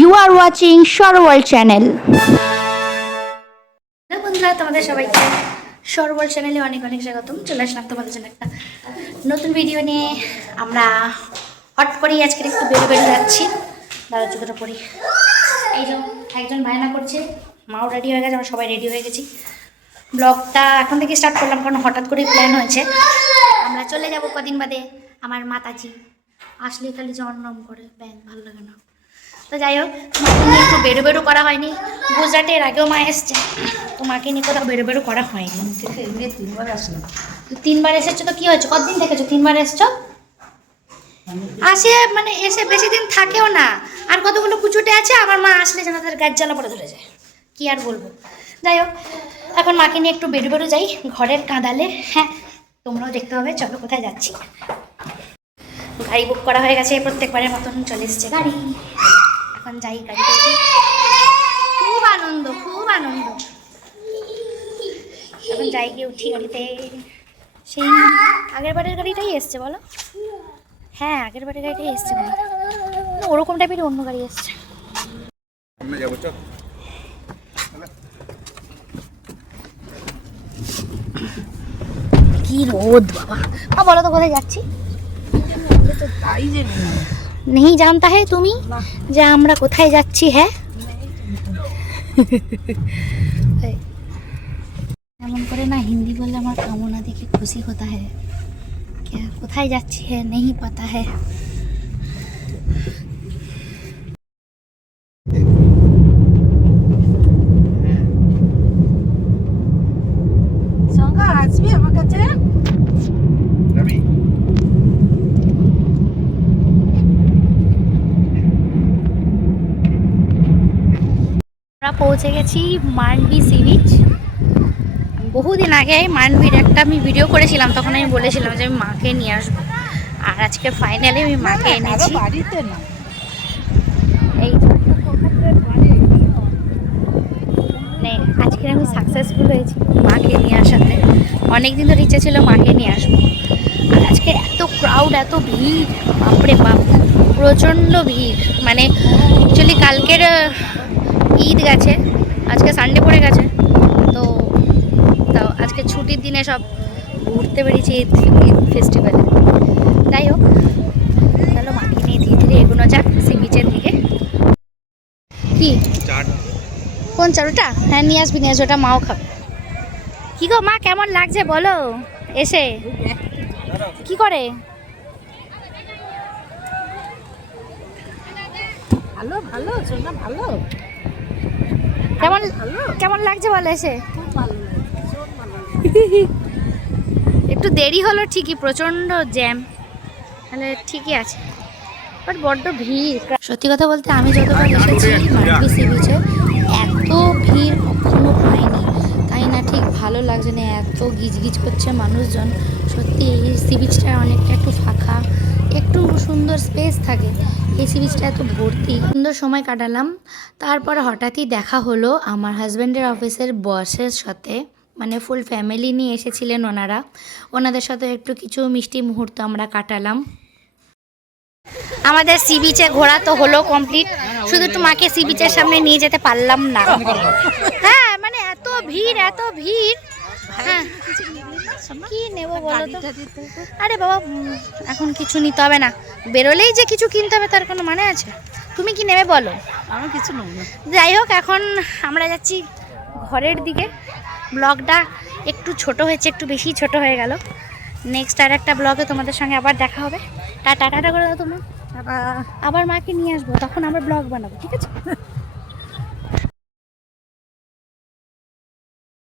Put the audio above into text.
You are watching Shore World Channel. বন্ধুরা, তোমাদের সবাইকে শোর ওয়ার্ল্ড চ্যানেলে অনেক অনেক স্বাগতম। চলে আসলাম তোমাদের জন্য একটা নতুন ভিডিও নিয়ে। আমরা হট করেই আজকে একটু বেরিয়ে যাচ্ছি। দাদা জুতোটা পরি। এই যে একজন বায়না করছে, মাও রেডি হয়ে গেছে, আমরা সবাই রেডি হয়ে গেছি। ব্লগটা এখন থেকে স্টার্ট করলাম কারণ হঠাৎ করেই প্ল্যান হয়েছে। আমরা চলে যাব কদিন বাদে। আমার মাতাজি আসলে খালি জন্ম করে ব্যাং ভালো লাগে না। তো যাই হোক, মাকে নিয়ে একটু বেরো করা হয়নি। গুজরাটে এর আগেও মা এসছে, তো মাকে নিয়ে কোথাও বেরো করা হয়নি। তিনবার আসলাম। তিনবার এসেছো তো কি হয়েছে? কতদিন থেকেছো? তিনবার এসছো। আসে মানে এসে বেশি দিন থাকেও না। আর কতগুলো কুচুটে আছে, আমার মা আসলে যেন তাদের গাছ জ্বালা পড়ে ধরে যায়। কি আর বলবো। যাই হোক, এখন মাকে নিয়ে একটু বেরো যাই ঘরের কাঁদালে। হ্যাঁ, তোমরাও দেখতে হবে। চলো কোথায় যাচ্ছি। গাড়ি বুক করা হয়ে গেছে, প্রত্যেকবারের মতন চলে এসছে গাড়ি। এখন যাই গাড়িতে। খুব আনন্দ, খুব আনন্দ। এখন যাই গিয়ে উঠি গাড়িতে। সেই আগের বারের গাড়িটাই এসছে বলো? হ্যাঁ, আগের বারের গাড়িটাই এসছে না, ওরকম টাইপের অন্য গাড়ি এসছে। কি রোদ বাবা। বলো তো কোথায় যাচ্ছি? नहीं जानता है তুমি যে আমরা কোথায় যাচ্ছি? হ্যাঁ, এমন করে না হিন্দি বললে আমার কামনা দেখে খুশি होता है। क्या কোথায় যাচ্ছি है नहीं पता है। সঙ্গে আসবি আমার কাছে? আমরা পৌঁছে গেছি মান্ডবি সি বিচ। বহুদিন আগে মান্ডবির একটা আমি ভিডিও করেছিলাম, তখন আমি বলেছিলাম যে আমি মাকে নিয়ে আসবো। আর আজকে ফাইনালি আমি মাকে এনেছি। বাড়িতে না, এই মানে আজকে আমি সাকসেসফুল হয়েছি মাকে নিয়ে আসাতে। অনেকদিন ধরে ইচ্ছা ছিল মাকে নিয়ে আসবো। আর আজকে এত ক্রাউড, এত ভিড়, বাপরে বাপ, প্রচণ্ড ভিড়। মানে অ্যাকচুয়ালি কালকের ঈদ গেছে, আজকে সানডে পড়ে গেছে, তো তাও আজকে ছুটির দিনে সব ঘুরতে বেরিয়েছি ঈদ ফেস্টিভ্যালে। যাই হোক, চলো মাকে নিয়ে ধীরে ধীরে এগোনো যাক সি বিচের দিকে। কি কোন চারুটা? হ্যাঁ, নিয়ে আসবি, নিয়ে আসবি, ওটা মাও খাবে। কি গো মা, কেমন লাগছে বলো এসে? কি করে? ভালো ভালো সোনা, ভালো কেমন কেমন লাগছে বলো এসে? খুব ভালো লাগছে, ভীষণ ভালো লাগছে। একটু দেরি হলো ঠিকই, প্রচণ্ড জ্যাম, তাহলে ঠিকই আছে, বাট বড্ড ভিড়। সত্যি কথা বলতে আমি যতবার এসেছি মান্ডবি সি বিচে এত ভিড় কখনো পাইনি, তাই না ঠিক ভালো লাগছে না, এত গিজগিজ করছে মানুষজন। সত্যি এই সি বিচটা অনেকটা একটু ফাঁকা, একটু সুন্দর স্পেস থাকে। এই সি বিচটা এত ভর্তি, সুন্দর সময় কাটালাম। তারপর হঠাৎই দেখা হলো আমার হাজব্যান্ডের অফিসের বসের সাথে, মানে ফুল ফ্যামিলি নিয়ে এসেছিলেন ওনারা। ওনাদের সাথে একটু কিছু মিষ্টি মুহূর্ত আমরা কাটালাম। আমাদের সি বিচে ঘোরা তো হলো কমপ্লিট, শুধু একটু মাকে সি বিচের সামনে নিয়ে যেতে পারলাম না। হ্যাঁ, মানে এত ভিড়, এত ভিড়। হ্যাঁ, কি নেবো বলো তো? আরে বাবা, এখন কিছু নিতে হবে না, বেরোলেই যে কিছু কিনতে হবে তার কোনো মানে আছে? তুমি কি নেবে বলো? আমি কিছু নেব না। যাই হোক, এখন আমরা যাচ্ছি ঘরের দিকে। ব্লগটা একটু ছোট হয়েছে, একটু বেশি ছোট হয়ে গেল। নেক্সট আর একটা ব্লগে তোমাদের সঙ্গে আবার দেখা হবে। টাটা টাটা করে দাও তোমরা। আবার মাকে নিয়ে আসবো, তখন আবার ব্লগ বানাবো, ঠিক আছে?